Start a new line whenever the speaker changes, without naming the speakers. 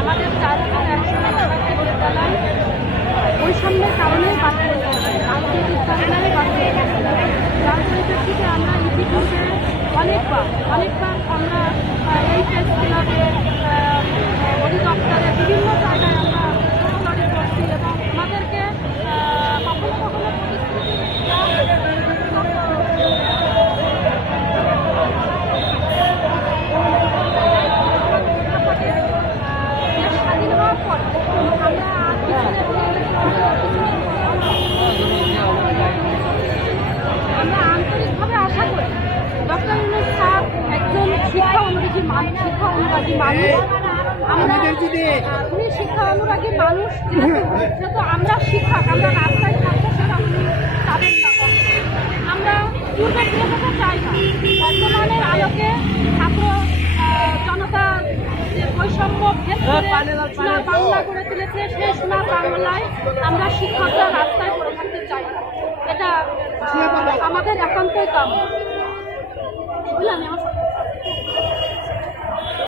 আমাদের চার একসঙ্গে থাকাতে বিদ্যালয়। বৈষম্যের কারণে বাচ্চাদের রাজনৈতিক কারণে বাচ্চাদের থেকে আমরা ইতিপূর্বে অনেকবার অনেকবার আমরা আশা করি। ডক্টর ইউনুস স্যার একজন শিক্ষা অনুরাগী মানুষ শিক্ষা অনুরাগী মানুষ। আমরা আহ, উনি শিক্ষা অনুরাগী মানুষ যেহেতু আমরা শিক্ষক আমরা রাস্তায় থাকব সেটা উনি পাবেন না আমরা পূর্বে ফিরে যেতে চাই না। বর্তমানের আলোকে ছাত্র জনতা যে বৈষম্য করে সোনার বাংলা করে তুলেছে সেই সোনার বাংলায় আমরা শিক্ষকরা রাস্তায় পড়ে থাকতে চাই না। এটা আমাদের একান্তই কাম। বুঝলাম আমার